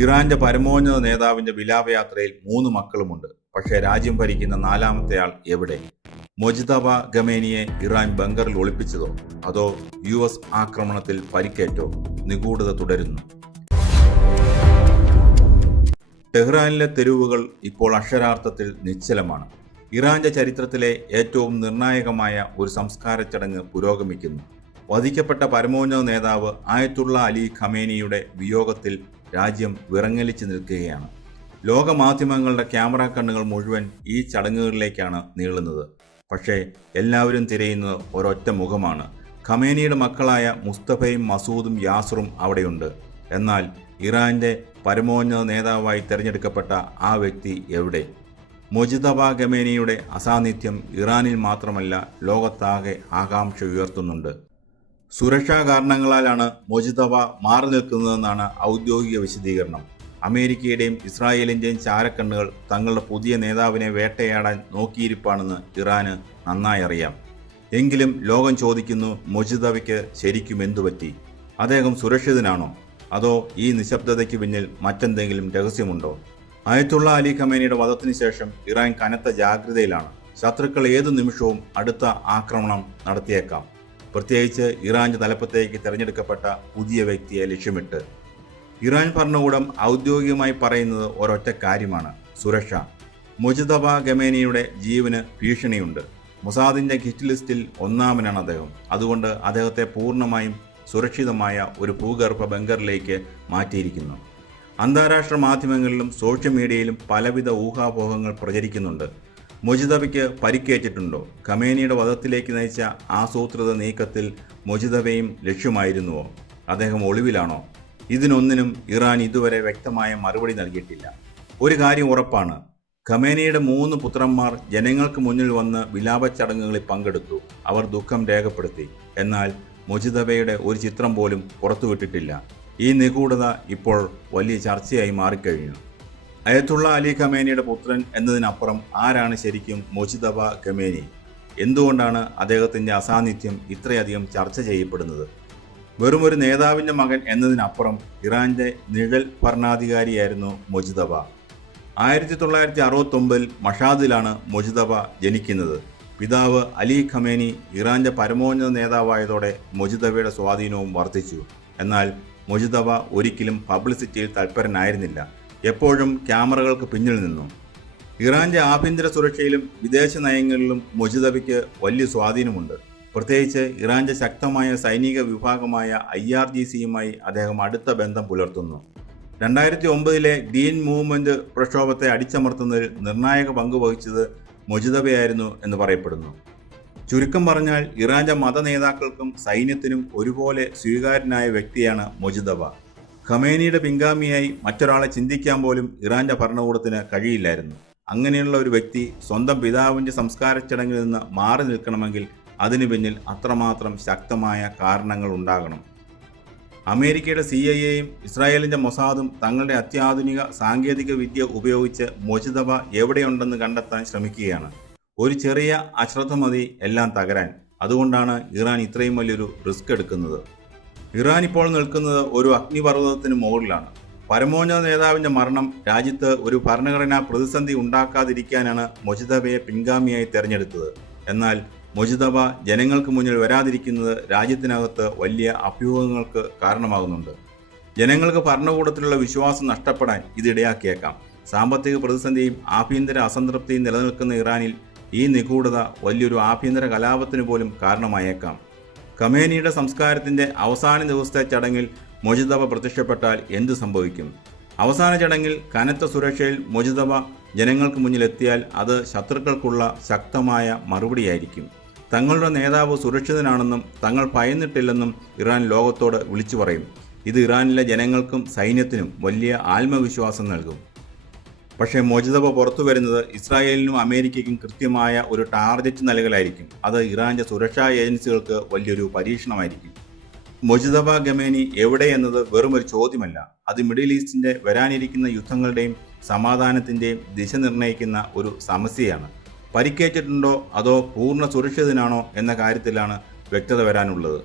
ഇറാന്റെ പരമോന്നത നേതാവിന്റെ വിലാപയാത്രയിൽ 3 മക്കളുമുണ്ട്. പക്ഷേ രാജ്യം ഭരിക്കുന്ന 4-മത്തെ ആൾ എവിടെ? മൊജ്തബ ഖമേനിയെ ഇറാൻ ബങ്കറിൽ ഒളിപ്പിച്ചതോ അതോ US ആക്രമണത്തിൽ പരിക്കേറ്റോ? നിഗൂഢത തുടരുന്നു. ടെഹ്റാനിലെ തെരുവുകൾ ഇപ്പോൾ അക്ഷരാർത്ഥത്തിൽ നിശ്ചലമാണ്. ഇറാന്റെ ചരിത്രത്തിലെ ഏറ്റവും നിർണായകമായ ഒരു സംസ്കാര ചടങ്ങ് പുരോഗമിക്കുന്നു. വധിക്കപ്പെട്ട പരമോന്നത നേതാവ് ആയത്തുള്ള അലി ഖമേനിയുടെ വിയോഗത്തിൽ രാജ്യം വിറങ്ങലിച്ചു നിൽക്കുകയാണ്. ലോകമാധ്യമങ്ങളുടെ ക്യാമറ കണ്ണുകൾ മുഴുവൻ ഈ ചടങ്ങുകളിലേക്കാണ് നീളുന്നത്. പക്ഷേ എല്ലാവരും തിരയുന്നത് ഒരൊറ്റ മുഖമാണ്. ഖമേനിയുടെ മക്കളായ മുസ്തഫയും മസൂദും യാസറും അവിടെയുണ്ട്. എന്നാൽ ഇറാന്റെ പരമോന്നത നേതാവായി തിരഞ്ഞെടുക്കപ്പെട്ട ആ വ്യക്തി എവിടെ? മൊജ്തബ ഖമേനിയുടെ അസാന്നിധ്യം ഇറാനിൽ മാത്രമല്ല ലോകത്താകെ ആകാംക്ഷ ഉയർത്തുന്നുണ്ട്. സുരക്ഷാ കാരണങ്ങളാലാണ് മൊജ്തബ മാറി നിൽക്കുന്നതെന്നാണ് ഔദ്യോഗിക വിശദീകരണം. അമേരിക്കയുടെയും ഇസ്രായേലിൻ്റെയും ചാരക്കണ്ണുകൾ തങ്ങളുടെ പുതിയ നേതാവിനെ വേട്ടയാടാൻ നോക്കിയിരിപ്പാണെന്ന് ഇറാന് നന്നായി അറിയാം. എങ്കിലും ലോകം ചോദിക്കുന്നു, മൊജ്തബയ്ക്ക് ശരിക്കും എന്തുപറ്റി? അദ്ദേഹം സുരക്ഷിതനാണോ? അതോ ഈ നിശബ്ദതയ്ക്ക് പിന്നിൽ മറ്റെന്തെങ്കിലും രഹസ്യമുണ്ടോ? ആയത്തുള്ള അലി ഖമേനിയുടെ വധത്തിന് ശേഷം ഇറാൻ കനത്ത ജാഗ്രതയിലാണ്. ശത്രുക്കൾ ഏതു നിമിഷവും അടുത്ത ആക്രമണം നടത്തിയേക്കാം, പ്രത്യേകിച്ച് ഇറാന്റെ തലപ്പത്തേക്ക് തിരഞ്ഞെടുക്കപ്പെട്ട പുതിയ വ്യക്തിയെ ലക്ഷ്യമിട്ട്. ഇറാൻ ഭരണകൂടം ഔദ്യോഗികമായി പറയുന്നത് ഒരൊറ്റ കാര്യമാണ്: സുരക്ഷ. മൊജ്തബ ഖമേനിയുടെ ജീവന് ഭീഷണിയുണ്ട്. മൊസാദിന്റെ ഹിറ്റ് ലിസ്റ്റിൽ 1-മനാണ് അദ്ദേഹം. അതുകൊണ്ട് അദ്ദേഹത്തെ പൂർണ്ണമായും സുരക്ഷിതമായ ഒരു ഭൂഗർഭ ബങ്കറിലേക്ക് മാറ്റിയിരിക്കുന്നു. അന്താരാഷ്ട്ര മാധ്യമങ്ങളിലും സോഷ്യൽ മീഡിയയിലും പലവിധ ഊഹാപോഹങ്ങൾ പ്രചരിക്കുന്നുണ്ട്. മൊജ്തബയ്ക്ക് പരിക്കേറ്റിട്ടുണ്ടോ? ഖമേനിയുടെ വധത്തിലേക്ക് നയിച്ച ആസൂത്രിത നീക്കത്തിൽ മൊജ്തബയും ലക്ഷ്യമായിരുന്നുവോ? അദ്ദേഹം ഒളിവിലാണോ? ഇതിനൊന്നിനും ഇറാൻ ഇതുവരെ വ്യക്തമായ മറുപടി നൽകിയിട്ടില്ല. ഒരു കാര്യം ഉറപ്പാണ്: ഖമേനിയുടെ 3 പുത്രന്മാർ ജനങ്ങൾക്ക് മുന്നിൽ വന്ന് വിലാപ ചടങ്ങുകളിൽ പങ്കെടുത്തു. അവർ ദുഃഖം രേഖപ്പെടുത്തി. എന്നാൽ മൊജ്തബയുടെ ഒരു ചിത്രം പോലും പുറത്തുവിട്ടിട്ടില്ല. ഈ നിഗൂഢത ഇപ്പോൾ വലിയ ചർച്ചയായി മാറിക്കഴിഞ്ഞു. ആയത്തുള്ള അലി ഖമേനിയുടെ പുത്രൻ എന്നതിനപ്പുറം ആരാണ് ശരിക്കും മൊജ്തബ ഖമേനി? എന്തുകൊണ്ടാണ് അദ്ദേഹത്തിൻ്റെ അസാന്നിധ്യം ഇത്രയധികം ചർച്ച ചെയ്യപ്പെടുന്നത്? വെറുമൊരു നേതാവിൻ്റെ മകൻ എന്നതിനപ്പുറം ഇറാന്റെ നിഴൽ ഭരണാധികാരിയായിരുന്നു മൊജ്തബ. 1969 മഷാദിലാണ് മൊജ്തബ ജനിക്കുന്നത്. പിതാവ് അലി ഖമേനി ഇറാന്റെ പരമോന്നത നേതാവായതോടെ മൊജ്തബയുടെ സ്വാധീനവും വർദ്ധിച്ചു. എന്നാൽ മൊജ്തബ ഒരിക്കലും പബ്ലിസിറ്റിയിൽ തൽപരനായിരുന്നില്ല. എപ്പോഴും ക്യാമറകൾക്ക് പിന്നിൽ നിന്നു. ഇറാന്റെ ആഭ്യന്തര സുരക്ഷയിലും വിദേശ നയങ്ങളിലും മൊജ്തബയ്ക്ക് വലിയ സ്വാധീനമുണ്ട്. പ്രത്യേകിച്ച് ഇറാന്റെ ശക്തമായ സൈനിക വിഭാഗമായ IRGCയുമായി അദ്ദേഹം അടുത്ത ബന്ധം പുലർത്തുന്നു. 2009 ഗ്രീൻ മൂവ്മെന്റ് പ്രക്ഷോഭത്തെ അടിച്ചമർത്തുന്നതിൽ നിർണായക പങ്ക് വഹിച്ചത് മൊജ്തബയായിരുന്നു എന്ന് പറയപ്പെടുന്നു. ചുരുക്കം പറഞ്ഞാൽ ഇറാന്റെ മത നേതാക്കൾക്കും സൈന്യത്തിനും ഒരുപോലെ സ്വീകാര്യനായ വ്യക്തിയാണ് മൊജ്തബ. ഖമേനിയുടെ പിൻഗാമിയായി മറ്റൊരാളെ ചിന്തിക്കാൻ പോലും ഇറാന്റെ ഭരണകൂടത്തിന് കഴിയില്ലായിരുന്നു. അങ്ങനെയുള്ള ഒരു വ്യക്തി സ്വന്തം പിതാവിൻ്റെ സംസ്കാര ചടങ്ങിൽ നിന്ന് മാറി നിൽക്കണമെങ്കിൽ അതിനു പിന്നിൽ അത്രമാത്രം ശക്തമായ കാരണങ്ങൾ ഉണ്ടാകണം. അമേരിക്കയുടെ CIA-യും ഇസ്രായേലിൻ്റെ മൊസാദും തങ്ങളുടെ അത്യാധുനിക സാങ്കേതിക വിദ്യ ഉപയോഗിച്ച് മൊജ്തബ എവിടെയുണ്ടെന്ന് കണ്ടെത്താൻ ശ്രമിക്കുകയാണ്. ഒരു ചെറിയ അശ്രദ്ധ മതി എല്ലാം തകരാൻ. അതുകൊണ്ടാണ് ഇറാൻ ഇത്രയും വലിയൊരു റിസ്ക് എടുക്കുന്നത്. ഇറാൻ ഇപ്പോൾ നിൽക്കുന്നത് ഒരു അഗ്നിപർവ്വതത്തിന് മുകളിലാണ്. പരമോന്നത നേതാവിൻ്റെ മരണം രാജ്യത്ത് ഒരു ഭരണഘടനാ പ്രതിസന്ധി ഉണ്ടാക്കാതിരിക്കാനാണ് മൊജ്തബയെ പിൻഗാമിയായി തെരഞ്ഞെടുത്തത്. എന്നാൽ മൊജ്തബ ജനങ്ങൾക്ക് മുന്നിൽ വരാതിരിക്കുന്നത് രാജ്യത്തിനകത്ത് വലിയ അഭ്യൂഹങ്ങൾക്ക് കാരണമാകുന്നുണ്ട്. ജനങ്ങൾക്ക് ഭരണകൂടത്തിലുള്ള വിശ്വാസം നഷ്ടപ്പെടാൻ ഇതിടയാക്കിയേക്കാം. സാമ്പത്തിക പ്രതിസന്ധിയും ആഭ്യന്തര അസംതൃപ്തിയും നിലനിൽക്കുന്ന ഇറാനിൽ ഈ നിഗൂഢത വലിയൊരു ആഭ്യന്തര കലാപത്തിന് പോലും കാരണമായേക്കാം. ഖമേനിയുടെ സംസ്കാരത്തിൻ്റെ അവസാന ദിവസത്തെ ചടങ്ങിൽ മൊജ്തബ പ്രത്യക്ഷപ്പെട്ടാൽ എന്ത് സംഭവിക്കും? അവസാന ചടങ്ങിൽ കനത്ത സുരക്ഷയിൽ മൊജ്തബ ജനങ്ങൾക്ക് മുന്നിലെത്തിയാൽ അത് ശത്രുക്കൾക്കുള്ള ശക്തമായ മറുപടിയായിരിക്കും. തങ്ങളുടെ നേതാവ് സുരക്ഷിതനാണെന്നും തങ്ങൾ ഭയന്നിട്ടില്ലെന്നും ഇറാൻ ലോകത്തോട് വിളിച്ചു പറയും. ഇത് ഇറാനിലെ ജനങ്ങൾക്കും സൈന്യത്തിനും വലിയ ആത്മവിശ്വാസം നൽകും. പക്ഷേ മൊജ്തബ പുറത്തു വരുന്നത് ഇസ്രായേലിനും അമേരിക്കയ്ക്കും കൃത്യമായ ഒരു ടാർഗറ്റ് നൽകലായിരിക്കും. അത് ഇറാന്റെ സുരക്ഷാ ഏജൻസികൾക്ക് വലിയൊരു പരീക്ഷണമായിരിക്കും. മൊജ്തബ ഖമേനി എവിടെ എന്നത് വെറുമൊരു ചോദ്യമല്ല. അത് മിഡിൽ ഈസ്റ്റിൻ്റെ വരാനിരിക്കുന്ന യുദ്ധങ്ങളുടെയും സമാധാനത്തിൻ്റെയും ദിശ നിർണ്ണയിക്കുന്ന ഒരു സമസ്യയാണ്. പരിക്കേറ്റിട്ടുണ്ടോ അതോ പൂർണ്ണ സുരക്ഷിതനാണോ എന്ന കാര്യത്തിലാണ് വ്യക്തത വരാനുള്ളത്.